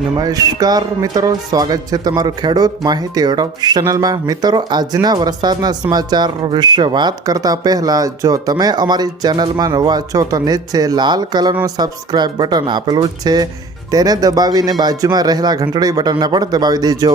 નમસ્કાર મિત્રો, સ્વાગત છે તમારું ખેડૂત માહિતી યુટ્યુબ ચેનલમાં। મિત્રો, આજના વરસાદના સમાચાર વિશે વાત કરતા પહેલા જો તમે અમારી ચેનલમાં નવા છો તો નીચે લાલ કલરનું સબસ્ક્રાઇબ બટન આપેલું છે, તેને દબાવીને બાજુમાં રહેલા ઘંટડી બટનને પણ દબાવી દેજો,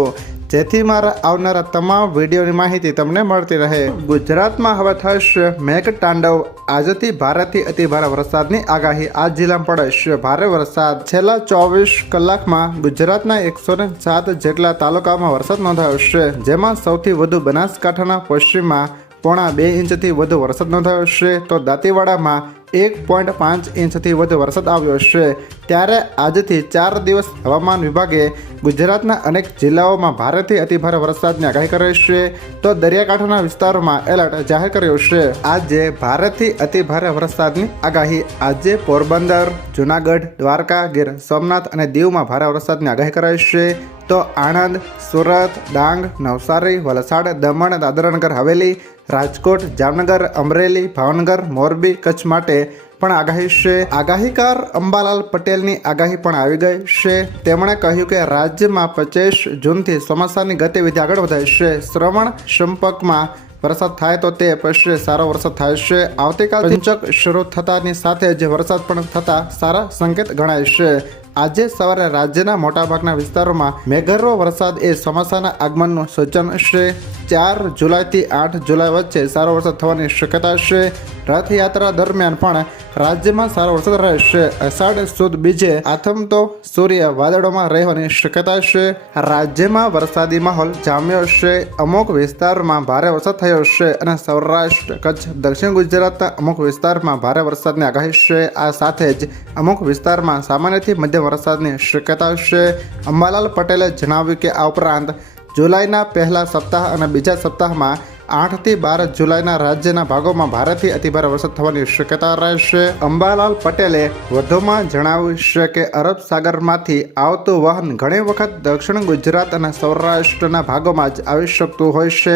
જેથી મારા આવનારા તમામ વિડીયોની માહિતી તમને મળતી રહે। ગુજરાતમાં હવે થશે મેઘતાંડવ। આજથી ભારેથી અતિ ભારે વરસાદની આગાહી। આ જિલ્લામાં પડશે ભારે વરસાદ। છેલ્લા 24 કલાકમાં ગુજરાતના 107 જેટલા તાલુકામાં વરસાદ નોંધાયો છે, જેમાં સૌથી વધુ બનાસકાંઠાના પશ્ચિમમાં 2.5 ઇંચથી વધુ વરસાદ નોંધાયો છે, તો દાંતીવાડામાં 1.5 ઇંચથી વધુ વરસાદ આવ્યો છે। ત્યારે આજથી 4 દિવસ હવામાન વિભાગે ગુજરાતના અનેક જિલ્લાઓમાં ભારેથી અતિભારે વરસાદની આગાહી કરી છે, તો દરિયાકાંઠાના વિસ્તારોમાં એલર્ટ જાહેર કર્યું છે। આજે ભારેથી અતિભારે વરસાદની આગાહી। આજે પોરબંદર, જૂનાગઢ, દ્વારકા, ગીર સોમનાથ અને દીવમાં ભારે વરસાદની આગાહી કરાઈ છે, તો આણંદ, સુરત, ડાંગ, નવસારી, વલસાડ, દમણ, દાદરાનગર હવેલી, રાજકોટ, જામનગર, અમરેલી, ભાવનગર, મોરબી, કચ્છ માટે પણ આગાહી છે। આગાહીકાર અંબાલાલ પટેલની આગાહી પણ આવી ગઈ છે। તેમણે કહ્યું કે રાજ્યમાં 25 જૂનથી ચોમાસાની ગતિવિધિ આગળ વધારશે। શ્રવણ સંપર્કમાં વરસાદ થાય તો તે પછી સારો વરસાદ થાય છે। આવતીકાલ પંચક શરૂ થતાની સાથે જ વરસાદ પણ થતા સારા સંકેત ગણાય છે। આજે સવારે રાજ્યના મોટાભાગના વિસ્તારોમાં મેઘરવો વરસાદ એ ચોમાસાના આગમનનું સૂચન છે। 4 જુલાઈથી 8 જુલાઈ વચ્ચે સારો વરસાદ થવાની શક્યતા છે। રથયાત્રા દરમિયાન પણ રાજ્યમાં સારો વરસાદ રહેશે। અષાઢ સુદ બીજે આથમતો સૂર્ય વાદળોમાં રહેવાની શક્યતા છે। રાજ્યમાં વરસાદી માહોલ જામ્યો છે। અમુક વિસ્તારમાં ભારે વરસાદ થયો છે અને સૌરાષ્ટ્ર, કચ્છ, દક્ષિણ ગુજરાતના અમુક વિસ્તારમાં ભારે વરસાદની આગાહી છે। આ સાથે જ અમુક વિસ્તારમાં સામાન્યથી મધ્યમ વરસાદની શક્યતા છે। અંબાલાલ પટેલે જણાવ્યું કે આ ઉપરાંત જુલાઈના પહેલા સપ્તાહ અને બીજા સપ્તાહમાં 8 થી 12 જુલાઈના રાજ્યના ભાગોમાં ભારેથી અતિભારે વરસાદ થવાની શક્યતા રહેશે। અંબાલાલ પટેલે વધુમાં જણાવ્યું છે કે અરબ સાગરમાંથી આવતું વહન ઘણી વખત દક્ષિણ ગુજરાત અને સૌરાષ્ટ્રના ભાગોમાં જ આવી શકતું હોય છે,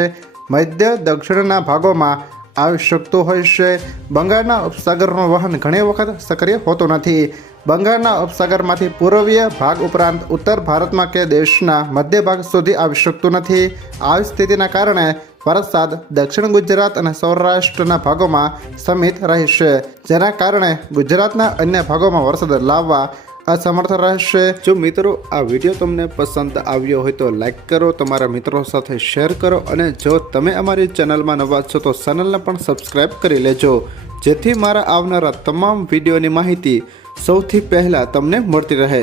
મધ્ય દક્ષિણના ભાગોમાં આવી શકતું હોય છે। બંગાળના ઉપસાગરનું વહન ઘણી વખત સક્રિય હોતું નથી। બંગાળના ઉપસાગરમાંથી પૂર્વીય ભાગ ઉપરાંત ઉત્તર ભારતમાં કે દેશના મધ્ય ભાગ સુધી આવી શકતું નથી। આવી સ્થિતિના કારણે વરસાદ દક્ષિણ ગુજરાત અને સૌરાષ્ટ્રના ભાગોમાં સીમિત રહેશે, જેના કારણે ગુજરાતના અન્ય ભાગોમાં વરસાદ લાવવા અસમર્થ રહેશે। જો મિત્રો આ વિડીયો તમને પસંદ આવ્યો હોય તો લાઈક કરો, તમારા મિત્રો સાથે શેર કરો, અને જો તમે અમારી ચેનલમાં નવા છો તો ચેનલને પણ સબસ્ક્રાઈબ કરી લેજો, જેથી મારા આવનારા તમામ વિડીયોની માહિતી સૌથી પહેલાં તમને મળતી રહે।